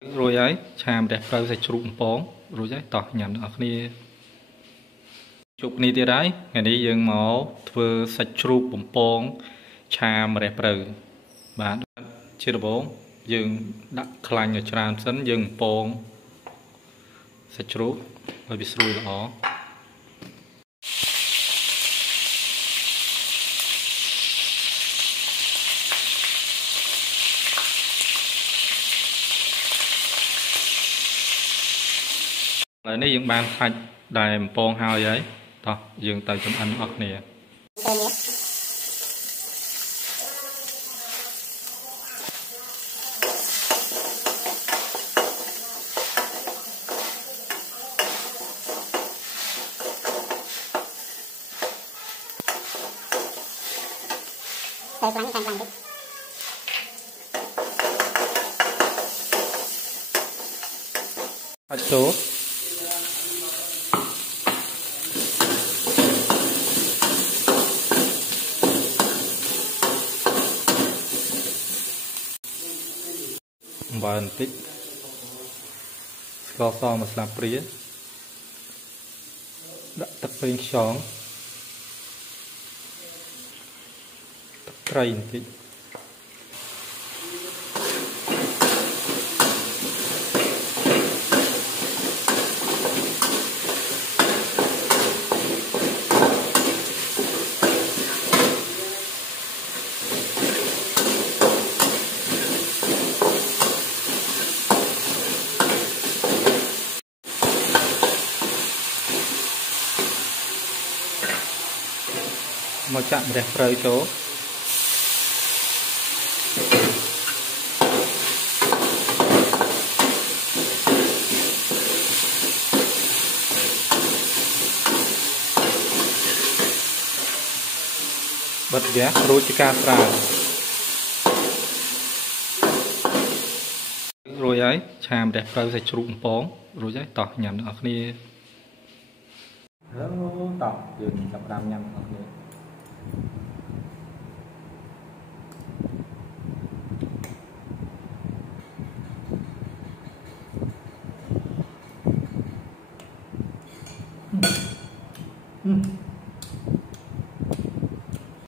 rồi ấy chàm đẹp rồi sẽ chụp bóng rồi ấy tỏ nhầm ở đây chụp ní tiệt đấy ngày đi dương máu vừa sạch chụp bóng chàm đẹp rồi bạn chưa được bóng dương đặt khăn ở tràn sân dương bóng sạch chụp rồi bị sùi đó lại đây dương bàn sạch đài bóng hao giấy tỏ dương tới chấm ăn hoặc nè Hãy subscribe cho kênh Ghiền Mì Gõ để không bỏ lỡ những video hấp dẫn. số và tích có so một làm pría đã tập phim sóng tập train tích một chạm đẹp rơi chỗ bật ghé rồi chỉ ca ra rồi ấy chàm đẹp rơi sẽ chụp bóng rồi ấy tỏ nhầm ở đây tỏ dừng tập đam nhầm ở đây